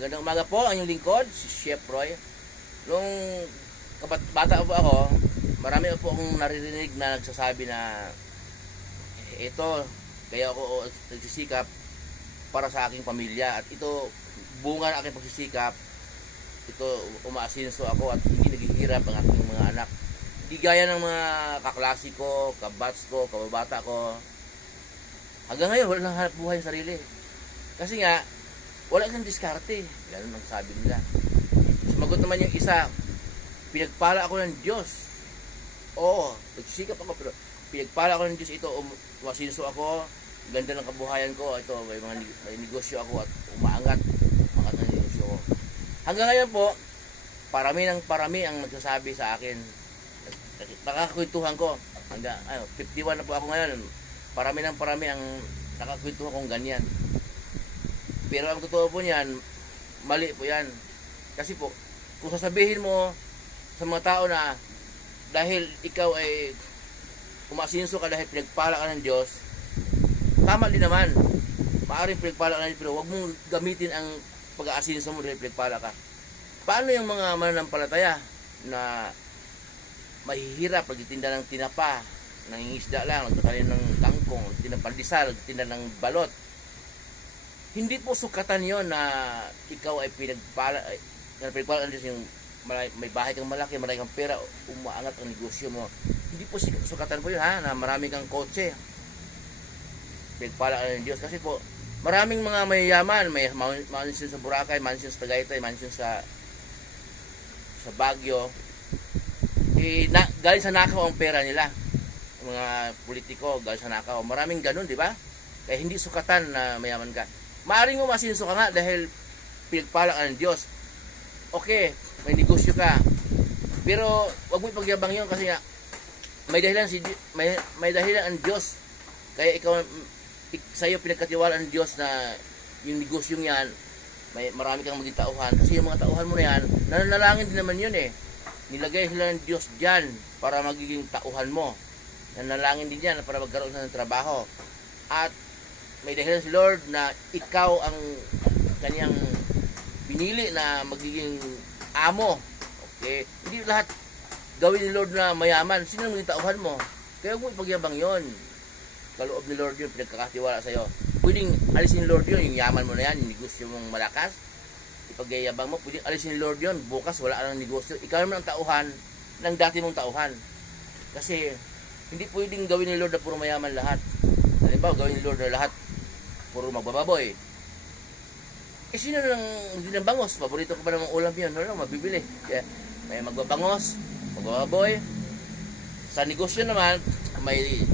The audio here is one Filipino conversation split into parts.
Magandang umaga po, ang inyong lingkod, si Chef Roy. Nung bata po ako, marami po akong naririnig na nagsasabi na ito, kaya ako nagsisikap para sa aking pamilya. At ito, bunga ng aking pagsisikap, ito, umaasinso ako at hindi naghihirap ang aking mga anak. Di gaya ng mga kaklase ko, kabats ko, kababata ko. Hanggang ngayon, wala nang hanap buhay sa sarili. Kasi nga, wala nang diskarte. Ganun ang sabi nila. Sumagot naman yung isa, pinagpala ako ng Diyos. Oo, nagsisikap ako, pero pinagpala ako ng Diyos. Ito, umasinso ako, ganda ng kabuhayan ko. Ito, may negosyo ako at umaangat ang negosyo ko. Hanggang ngayon po, parami ang nagsasabi sa akin. Nakakakwentuhan ko. Hanggang 51 na po ako ngayon. Parami ang nakakwentuhan kong ganyan. Pero ang totoo po niyan, mali po yan. Kasi po, kung sasabihin mo sa mga tao na dahil ikaw ay umasinso ka dahil pinagpala ka ng Diyos, tama din naman. Maaaring pinagpala ka ng Diyos, pero huwag mong gamitin ang pag-aasinso mo dahil pinagpala ka. Paano yung mga mananampalataya na mahihirap, nagtitinda ng tinapa, nangingisda lang, nagtatanim ng kangkong, nagtitinda ng pandesal, nagtitinda ng balot? Hindi po sukatan yon na ikaw ay pinagpala ng Diyos, yung may bahay kang malaki, marami kang pera, umaangat ang negosyo mo. Hindi po sukatan po yun, ha, na marami kang kotse. Pinagpala ng Diyos. Kasi po, maraming mga mayayaman, may mansion sa Boracay, mansion sa Tagaytay, mansion sa Baguio. Galing sa nakaw ang pera nila. Mga politiko, galing sa nakaw. Maraming ganun, di ba? Kaya hindi sukatan na mayaman ka. Maaring umasinso ka nga dahil pinagpala ka ng Diyos. Okay, may negosyo ka. Pero wag mo ipagyabang yun kasi nga may dahilan ang Diyos. Kaya ikaw sa iyo pinagkatiwalaan ng Diyos na yung negosyong yan, marami kang maging tauhan. Kasi yung mga tauhan mo na yan, nananalangin din naman yun eh. Nilagay sila ng Diyos dyan para magiging tauhan mo. Nanalangin din yan para magkaroon ng trabaho. At may dahilan si Lord na ikaw ang kanyang pinili na magiging amo. Okay? Hindi lahat gawin ni Lord na mayaman. Sino ang maging tauhan mo? Kaya huwag mo ipagyabang yun. Kaloob ni Lord yun, pinagkakatiwala sa'yo. Pwedeng alisin ni Lord yun, yung yaman mo na yan, yung negosyo mong malakas. Ipagyayabang mo, pwedeng alisin ni Lord yun. Bukas wala ka ng negosyo. Ikaw naman ang tauhan ng dati mong tauhan. Kasi hindi pwedeng gawin ni Lord na puro mayaman lahat. Halimbawa, gawin ni Lord na lahat puro magbababoy. Sino nang hindi ng bangos? Paborito ko pa ng ulam yun. Ano, mabibili. Kaya may magbabangos, magbababoy. Sa negosyo naman, may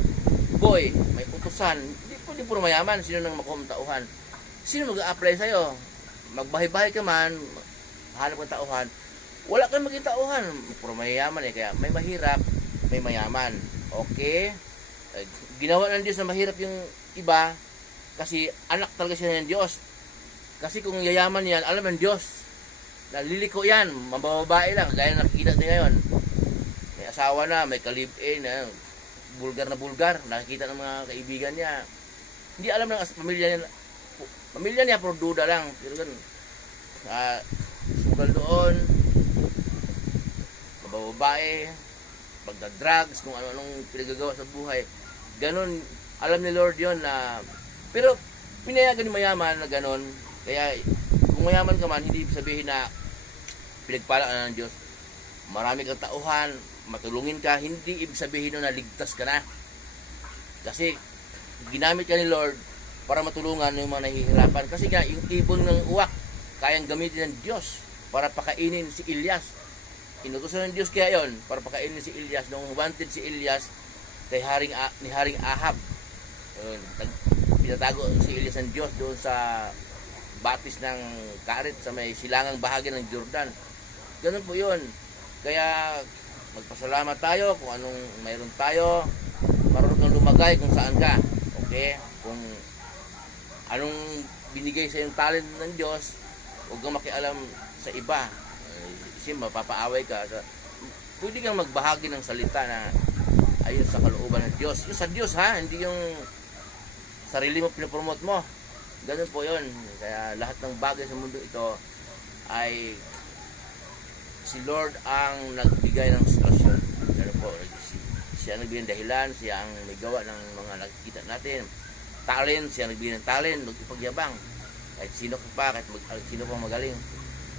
boy, may utusan. Hindi pwede puro mayaman. Sino nang makuha ng tauhan? Sino mag-a-apply sa'yo? Magbahay-bahay ka man, hanap ng tauhan. Wala kang maging tauhan. Puro mayaman eh. Kaya may mahirap, may mayaman. Okay? Ginawa ng Diyos na mahirap yung iba kasi anak talaga siya ng Diyos. Kasi kung yayaman yan, alam ng Diyos, naliliko yan, mabababae lang, gaya nakikita din ngayon. May asawa na, may kalib-in, bulgar na bulgar, nakikita ng mga kaibigan niya. Hindi alam ng pamilya niya, pero duda lang. Pero ganun, sugal doon, mabababae, magda-drugs, kung ano-anong pinagagawa sa buhay. Ganun, alam ni Lord yon na, pero pinayagan ni mayaman na ganun. Kaya kung mayaman ka man, hindi sabihin na pinagpala ka ng Diyos. Marami kang tauhan, matulungin ka, hindi ibig sabihin na ligtas ka na. Kasi ginamit ka ni Lord para matulungan yung mga nahihirapan. Kasi nga, yung ibon ng uwak, kayang gamitin ng Diyos para pakainin si Elias. Inutusan ng Diyos kaya yon para pakainin si Elias. Nung wanted si Elias kay ni Haring Ahab, pinatago si Elias ng Diyos doon sa batis ng Karit sa may silangang bahagi ng Jordan. Ganun po yun. Kaya magpasalamat tayo kung anong mayroon tayo. Marunong kang lumagay kung saan ka. Okay? Kung anong binigay sa iyong talent ng Diyos, huwag kang makialam sa iba. Kasi mapapaaway ka. Pwede kang magbahagi ng salita na ayon sa kalooban ng Diyos. Yung sa Diyos ha, hindi yung sarili mo pinapromote mo. Ganun po yun. Kaya lahat ng bagay sa mundo ito ay si Lord ang nagbigay ng instruction. Ano po, siya ang nagbigay ng dahilan, siya ang may gawa ng mga nakikita natin. Talent, siya ang nagbigay ng talent, magpagyabang. Kahit sino ka pa, kahit sino pang magaling.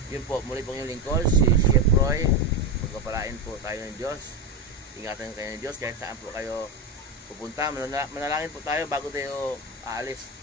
Yun po, muli pong yung lingkod, si Chef Roy. Magpapalain po tayo ng Diyos. Ingatan kayo ng Diyos kahit saan po kayo pupunta. Manalangin po tayo bago tayo aalis.